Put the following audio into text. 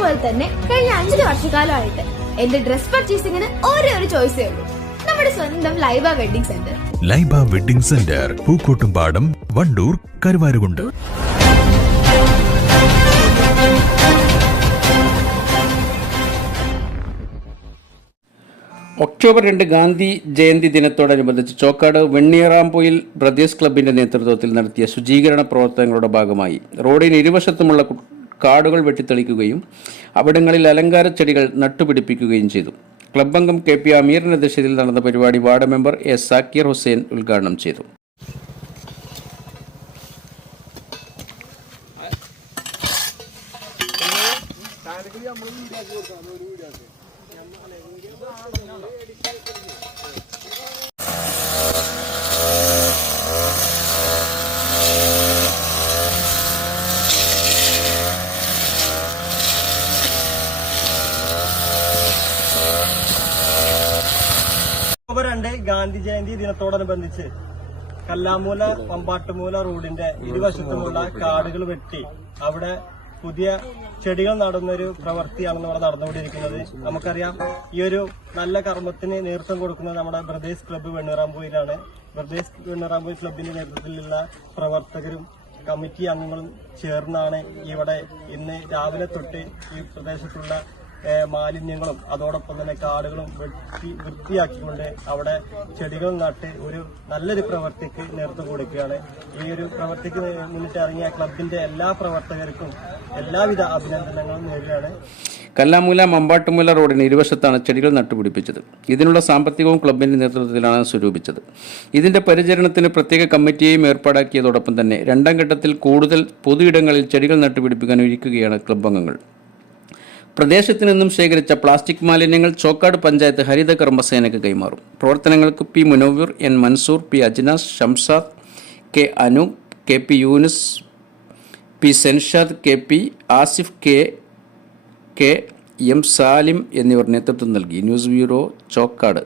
പോലെ തന്നെ കഴിഞ്ഞ അഞ്ചു വർഷക്കാലമായിട്ട് എന്റെ ഡ്രസ് പർച്ചേസിംഗിന് ഒരേ ഒരു ചോയ്സേ ഉള്ളൂ. നമ്മുടെ സ്വന്തം Laiba wedding centre Laiba wedding centre Pookkottumpadam Wandoor Karuvarakundu. October രണ്ട് ഗാന്ധി ജയന്തി ദിനത്തോടനുബന്ധിച്ച് ചോക്കാട് വെണ്ണിയറാംപോയിൽ ബ്രദേഴ്സ് ക്ലബിന്റെ നേതൃത്വത്തിൽ നടത്തിയ ശുചീകരണ പ്രവർത്തനങ്ങളുടെ ഭാഗമായി റോഡിന് ഇരുവശത്തുമുള്ള കാടുകൾ വെട്ടിത്തെളിക്കുകയും അവിടങ്ങളിൽ അലങ്കാര ചെടികൾ നട്ടുപിടിപ്പിക്കുകയും ചെയ്തു. ക്ലബ് അംഗം കെ പി അമീറിന്റെ അധ്യക്ഷതയിൽ നടന്ന പരിപാടി ward member S Zakir Hussain ഉദ്ഘാടനം ചെയ്തു. ഒക്ടോബർ രണ്ട് ഗാന്ധി ജയന്തി ദിനത്തോടനുബന്ധിച്ച് കല്ലാമൂല പമ്പാട്ടുമൂല റോഡിന്റെ ഇരുവശത്തുമുള്ള കാടുകൾ വെട്ടി. അവിടെ പുതിയ ചെടികൾ നടുന്ന ഒരു പ്രവൃത്തിയാണ് ഇവിടെ നടന്നുകൊണ്ടിരിക്കുന്നത്. നമുക്കറിയാം ഈ ഒരു നല്ല കർമ്മത്തിന് നേതൃത്വം കൊടുക്കുന്നത് നമ്മുടെ ബ്രദേഴ്സ് ക്ലബ്ബ് വെണ്ണീറാമ്പൂയിലാണ് ബ്രദേഴ്സ് വെണ്ണീറാമ്പൂയി ക്ലബിന്റെ നേതൃത്വത്തിലുള്ള പ്രവർത്തകരും കമ്മിറ്റി അംഗങ്ങളും ചേർന്നാണ് ഇവിടെ ഇന്ന് രാവിലെ തൊട്ട് ഈ പ്രദേശത്തുള്ള മാലിന്യങ്ങളും അതോടൊപ്പം തന്നെ കാടുകളും വെട്ടി വൃത്തിയാക്കിക്കൊണ്ട് അവിടെ ചെടികൾ നട്ട് ഒരു നല്ലൊരു പ്രവർത്തിക്ക് നേതൃത്വം കൊടുക്കുകയാണ്. ഈ ഒരു പ്രവർത്തിക്ക് മുന്നിട്ട് ഇറങ്ങിയ ക്ലബിന്റെ എല്ലാ പ്രവർത്തകർക്കും എല്ലാവിധ അഭിനന്ദനങ്ങളും നേരിടുകയാണ് കല്ലാമൂല മമ്പാട്ടുമൂല റോഡിന് ഇരുവശത്താണ് ചെടികൾ നട്ടുപിടിപ്പിച്ചത്. ഇതിനുള്ള സാമ്പത്തികവും ക്ലബിന്റെ നേതൃത്വത്തിലാണ് സ്വരൂപിച്ചത്. ഇതിന്റെ പരിചരണത്തിന് പ്രത്യേക കമ്മിറ്റിയെയും ഏർപ്പാടാക്കിയതോടൊപ്പം തന്നെ രണ്ടാം ഘട്ടത്തിൽ കൂടുതൽ പൊതു ഇടങ്ങളിൽ ചെടികൾ നട്ടുപിടിപ്പിക്കാൻ ഒരുക്കുകയാണ് ക്ലബ് അംഗങ്ങൾ. പ്രദേശത്തു നിന്നും ശേഖരിച്ച പ്ലാസ്റ്റിക് മാലിന്യങ്ങൾ ചോക്കാട് പഞ്ചായത്ത് ഹരിത കർമ്മസേനയ്ക്ക് കൈമാറും. പ്രവർത്തനങ്ങൾക്ക് P Munavvar N Mansoor P Ajnas Shamsad K Anu K P Younis P Senshad K P Asif K K M Salim എന്നിവർ നേതൃത്വം നൽകി. News bureau Chokkad.